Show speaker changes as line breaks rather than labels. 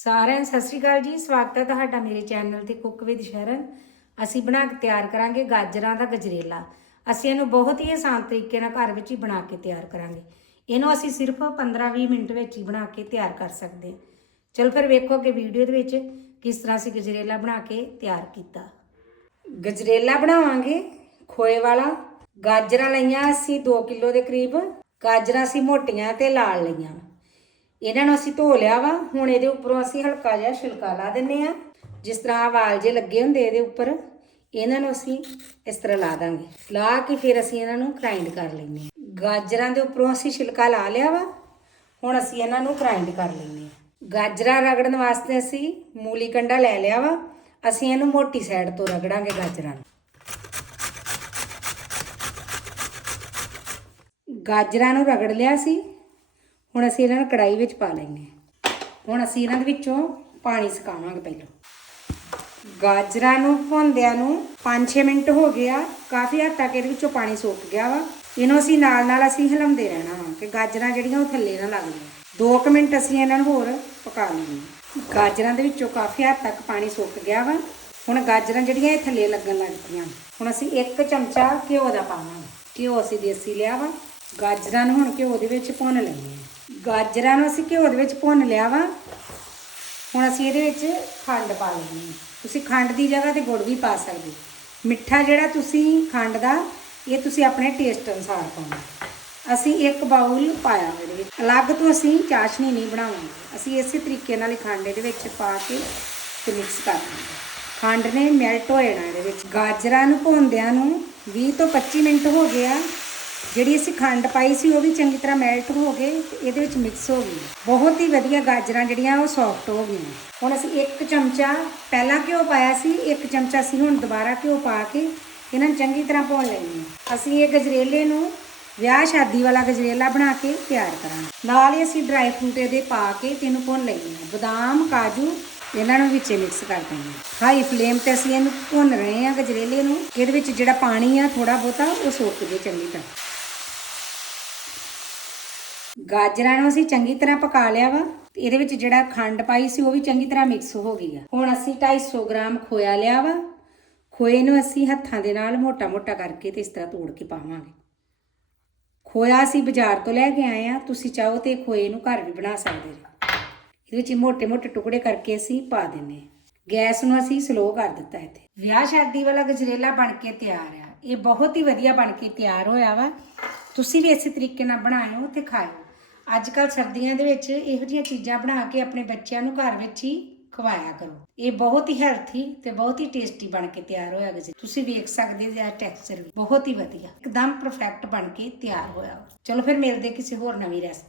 ਸਾਰਿਆਂ ਨੂੰ ਸਤਿ ਸ਼੍ਰੀ ਅਕਾਲ ਜੀ, ਸਵਾਗਤ ਹੈ ਤੁਹਾਡਾ ਮੇਰੇ ਚੈਨਲ ਤੇ ਕੁੱਕ ਵਿਦ ਸ਼ਰਨ। ਅਸੀਂ ਬਣਾ ਕੇ ਤਿਆਰ ਕਰਾਂਗੇ ਗਾਜਰਾਂ ਦਾ ਗਜਰੇਲਾ। ਅਸੀਂ ਇਹਨੂੰ ਬਹੁਤ ਹੀ ਆਸਾਨ ਤਰੀਕੇ ਨਾਲ ਘਰ ਵਿੱਚ ਹੀ ਬਣਾ ਕੇ ਤਿਆਰ ਕਰਾਂਗੇ। ਇਹਨੂੰ ਅਸੀਂ ਸਿਰਫ 15-20 ਮਿੰਟ ਵਿੱਚ ਹੀ ਬਣਾ ਕੇ ਤਿਆਰ ਕਰ ਸਕਦੇ ਹਾਂ। ਚਲੋ ਫਿਰ ਵੇਖੋ ਕਿ ਵੀਡੀਓ ਦੇ ਵਿੱਚ ਕਿਸ ਤਰ੍ਹਾਂ ਅਸੀਂ ਗਜਰੇਲਾ ਬਣਾ ਕੇ ਤਿਆਰ ਕੀਤਾ। ਗਜਰੇਲਾ ਬਣਾਵਾਂਗੇ ਖੋਏ ਵਾਲਾ। ਗਾਜਰਾਂ ਲਈਆਂ ਅਸੀਂ 2 ਕਿਲੋ ਦੇ ਕਰੀਬ। ਗਾਜਰਾਂ ਅਸੀਂ ਮੋਟੀਆਂ ਤੇ ਲਾਲ ਲਈਆਂ। ਇਹਨਾਂ ਨੂੰ ਅਸੀਂ ਧੋ ਲਿਆ ਵਾ, ਹੁਣ ਇਹਦੇ ਉੱਪਰੋਂ ਅਸੀਂ ਹਲਕਾ ਜਿਹਾ ਛਿਲਕਾ ਲਾ ਦਿੰਨੇ ਆ। ਜਿਸ ਤਰ੍ਹਾਂ ਵਾਲ ਜੇ ਲੱਗੇ ਹੁੰਦੇ ਇਹਦੇ ਉੱਪਰ, ਇਹਨਾਂ ਨੂੰ ਅਸੀਂ ਇਸ ਤਰ੍ਹਾਂ ਲਾ ਦਾਂਗੇ। ਲਾ ਕੇ ਫਿਰ ਅਸੀਂ ਇਹਨਾਂ ਨੂੰ ਗ੍ਰਾਈਂਡ ਕਰ ਲੈਂਦੇ ਹਾਂ ਗਾਜਰਾਂ ਦੇ ਉੱਪਰੋਂ ਅਸੀਂ ਛਿਲਕਾ ਲਾ ਲਿਆ ਵਾ, ਹੁਣ ਅਸੀਂ ਇਹਨਾਂ ਨੂੰ ਗ੍ਰਾਈਂਡ ਕਰ ਲੈਂਦੇ ਹਾਂ ਗਾਜਰਾਂ ਰਗੜਨ ਵਾਸਤੇ ਅਸੀਂ ਮੂਲੀ ਕੰਡਾ ਲੈ ਲਿਆ ਵਾ, ਅਸੀਂ ਇਹਨੂੰ ਮੋਟੀ ਸਾਈਡ ਤੋਂ ਰਗੜਾਂਗੇ ਗਾਜਰਾਂ ਨੂੰ। ਗਾਜਰਾਂ ਨੂੰ ਰਗੜ ਲਿਆ ਸੀ ਹੁਣ ਅਸੀਂ ਇਹਨਾਂ ਨੂੰ ਕੜਾਈ ਵਿੱਚ ਪਾ ਲੈਂਦੇ ਹਾਂ। ਹੁਣ ਅਸੀਂ ਇਹਨਾਂ ਦੇ ਵਿੱਚੋਂ ਪਾਣੀ ਸੁਕਾਵਾਂਗੇ ਪਹਿਲਾਂ। ਗਾਜਰਾਂ ਨੂੰ ਭੁੰਦਿਆਂ ਨੂੰ 5-6 ਮਿੰਟ ਹੋ ਗਿਆ। ਕਾਫੀ ਹੱਦ ਤੱਕ ਇਹਦੇ ਵਿੱਚੋਂ ਪਾਣੀ ਸੁੱਕ ਗਿਆ ਵਾ। ਇਹਨੂੰ ਅਸੀਂ ਨਾਲ ਨਾਲ ਅਸੀਂ ਹਿਲਾਉਂਦੇ ਰਹਿਣਾ ਵਾ ਕਿ ਗਾਜਰਾਂ ਜਿਹੜੀਆਂ ਉਹ ਥੱਲੇ ਨਾ ਲੱਗ ਜਾਣ। 2 ਮਿੰਟ ਅਸੀਂ ਇਹਨਾਂ ਨੂੰ ਹੋਰ ਪਕਾ ਲਵਾਂਗੇ ਗਾਜਰਾਂ ਦੇ ਵਿੱਚੋਂ ਕਾਫੀ ਹੱਦ ਤੱਕ ਪਾਣੀ ਸੁੱਕ ਗਿਆ ਵਾ। ਹੁਣ ਗਾਜਰਾਂ ਜਿਹੜੀਆਂ ਇਹ ਥੱਲੇ ਲੱਗਣ ਲੱਗ ਪਈਆਂ ਹੁਣ ਅਸੀਂ 1 ਚਮਚਾ ਘਿਓ ਦਾ ਪਾਵਾਂਗੇ। ਘਿਓ ਅਸੀਂ ਦੇਸੀ ਲਿਆ ਵਾ। ਗਾਜਰਾਂ ਨੂੰ ਹੁਣ ਘਿਓ ਦੇ ਵਿੱਚ ਭੁੰਨ ਲੈਣੇ ਆ ਗਾਜਰਾਂ ਨੂੰ ਅਸੀਂ ਘਿਓ ਦੇ ਵਿੱਚ ਭੁੰਨ ਲਿਆ ਵਾ। ਹੁਣ ਅਸੀਂ ਇਹਦੇ ਵਿੱਚ ਖੰਡ ਪਾ ਲੈਣੀ ਹੈ। ਤੁਸੀਂ ਖੰਡ ਦੀ ਜਗ੍ਹਾ ਤੇ ਗੁੜ ਵੀ ਪਾ ਸਕਦੇ ਮਿੱਠਾ ਜਿਹੜਾ ਤੁਸੀਂ ਖੰਡ ਦਾ, ਇਹ ਤੁਸੀਂ ਆਪਣੇ ਟੇਸਟ ਅਨੁਸਾਰ ਪਾਉਣਾ। ਅਸੀਂ ਇੱਕ ਬਾਉਲ ਪਾਇਆ ਇਹਦੇ ਵਿੱਚ। ਅਲੱਗ ਤੋਂ ਅਸੀਂ ਚਾਸ਼ਨੀ ਨਹੀਂ ਬਣਾਵਾਂਗੇ। ਅਸੀਂ ਇਸੇ ਤਰੀਕੇ ਨਾਲ ਹੀ ਖੰਡ ਇਹਦੇ ਵਿੱਚ ਪਾ ਕੇ ਤੇ ਮਿਕਸ ਕਰ ਦਾਂਗੇ ਖੰਡ ਨੇ ਮੈਲਟ ਹੋ ਜਾਣਾ ਇਹਦੇ ਵਿੱਚ। ਗਾਜਰਾਂ ਨੂੰ ਭੁੰਦਿਆਂ ਨੂੰ 20 ਤੋਂ 25 ਮਿੰਟ ਹੋ ਗਿਆ ਜਿਹੜੀ ਅਸੀਂ ਖੰਡ ਪਾਈ ਸੀ, ਉਹ ਵੀ ਚੰਗੀ ਤਰ੍ਹਾਂ ਮੈਲਟ ਹੋ ਗਏ ਤੇ ਇਹਦੇ ਵਿੱਚ ਮਿਕਸ ਹੋ ਗਈ। ਬਹੁਤ ਹੀ ਵਧੀਆ ਗਾਜਰਾਂ ਜਿਹੜੀਆਂ, ਉਹ ਸੌਫਟ ਹੋ ਗਈਆਂ। ਹੁਣ ਅਸੀਂ ਇੱਕ ਚਮਚਾ ਪਹਿਲਾਂ ਘਿਓ ਪਾਇਆ ਸੀ, ਇੱਕ ਚਮਚਾ ਅਸੀਂ ਹੁਣ ਦੁਬਾਰਾ ਘਿਓ ਪਾ ਕੇ ਇਹਨਾਂ ਨੂੰ ਚੰਗੀ ਤਰ੍ਹਾਂ ਭੁੰਨ ਲੈਣੀ ਹੈ। ਅਸੀਂ ਇਹ ਗਜਰੇਲੇ ਨੂੰ ਵਿਆਹ ਸ਼ਾਦੀ ਵਾਲਾ ਗਜਰੇਲਾ ਬਣਾ ਕੇ ਤਿਆਰ ਕਰਾਂਗੇ। ਨਾਲ ਹੀ ਅਸੀਂ ਡਰਾਈ ਫਰੂਟ ਇਹਦੇ ਪਾ ਕੇ ਇਹਨੂੰ ਭੁੰਨ ਲੈਣੀ ਹੈ। ਬਦਾਮ, ਕਾਜੂ ਇਹਨਾਂ ਨੂੰ ਵਿੱਚੇ ਮਿਕਸ ਕਰ ਦੇਣਾ ਹਾਈ ਫਲੇਮ ਤੇ ਅਸੀਂ ਇਹਨੂੰ ਭੁੰਨ ਰਹੇ ਹਾਂ ਗਜਰੇਲੇ ਨੂੰ। ਇਹਦੇ ਵਿੱਚ ਜਿਹੜਾ ਪਾਣੀ ਆ ਥੋੜਾ ਬਹੁਤਾ, ਉਹ ਸੁੱਕ ਜੇ ਚੰਗੀ ਤਰ੍ਹਾਂ। ਗਾਜਰਾਂ ਨੂੰ ਅਸੀਂ ਚੰਗੀ ਤਰ੍ਹਾਂ ਪਕਾ ਲਿਆ ਵਾ ਤੇ ਇਹਦੇ ਵਿੱਚ ਜਿਹੜਾ ਖੰਡ ਪਾਈ ਸੀ ਉਹ ਵੀ ਚੰਗੀ ਤਰ੍ਹਾਂ ਮਿਕਸ ਹੋ ਗਈ ਆ। ਹੁਣ ਅਸੀਂ 250 ਗ੍ਰਾਮ ਖੋਇਆ ਲਿਆ ਵਾ। ਖੋਏ ਨੂੰ ਅਸੀਂ ਹੱਥਾਂ ਦੇ ਨਾਲ ਮੋਟਾ-ਮੋਟਾ ਕਰਕੇ ਤੇ ਇਸ ਤਰ੍ਹਾਂ ਤੋੜ ਕੇ ਪਾਵਾਂਗੇ। ਖੋਇਆ ਅਸੀਂ ਬਾਜ਼ਾਰ ਤੋਂ ਲੈ ਕੇ ਆਏ ਆ। ਤੁਸੀਂ ਚਾਹੋ ਤੇ ਖੋਏ ਨੂੰ ਘਰ ਵੀ ਬਣਾ ਸਕਦੇ ਜੀ ਇਹਦੇ ਵਿੱਚ ਮੋਟੇ-ਮੋਟੇ ਟੁਕੜੇ ਕਰਕੇ ਅਸੀਂ ਪਾ ਦਿੰਨੇ ਗੈਸ ਨੂੰ ਅਸੀਂ ਸਲੋ ਕਰ ਦਿੱਤਾ ਇੱਥੇ। ਵਿਆਹ ਸ਼ਾਦੀ ਵਾਲਾ ਗਜਰੇਲਾ ਬਣ ਕੇ ਤਿਆਰ ਆ। ਇਹ ਬਹੁਤ ਹੀ ਵਧੀਆ ਬਣ ਕੇ ਤਿਆਰ ਹੋਇਆ ਵਾ। ਤੁਸੀਂ ਵੀ ਇਸੇ ਤਰੀਕੇ ਨਾਲ ਬਣਾਇਓ ਤੇ ਖਾਓ ਅੱਜ ਕੱਲ ਸਰਦੀਆਂ ਦੇ ਵਿੱਚ ਇਹੋ ਜਿਹੀਆਂ ਚੀਜ਼ਾਂ ਬਣਾ ਕੇ ਆਪਣੇ ਬੱਚਿਆਂ ਨੂੰ ਘਰ ਵਿੱਚ ਹੀ ਖਵਾਇਆ ਕਰੋ। ਇਹ ਬਹੁਤ ਹੀ ਹੈਲਥੀ ਤੇ ਬਹੁਤ ਹੀ ਟੇਸਟੀ ਬਣ ਕੇ ਤਿਆਰ ਹੋਇਆ ਗਜੇ ਤੁਸੀਂ ਵੇਖ ਸਕਦੇ ਹੋ ਇਹਦਾ ਟੈਕਸਚਰ ਵੀ। ਬਹੁਤ ਹੀ ਵਧੀਆ। ਇੱਕਦਮ ਪਰਫੈਕਟ ਬਣ ਕੇ ਤਿਆਰ ਹੋਇਆ ਚਲੋ ਫਿਰ ਮਿਲਦੇ ਕਿਸੇ ਹੋਰ ਨਵੀਂ ਰੈਸਪੀ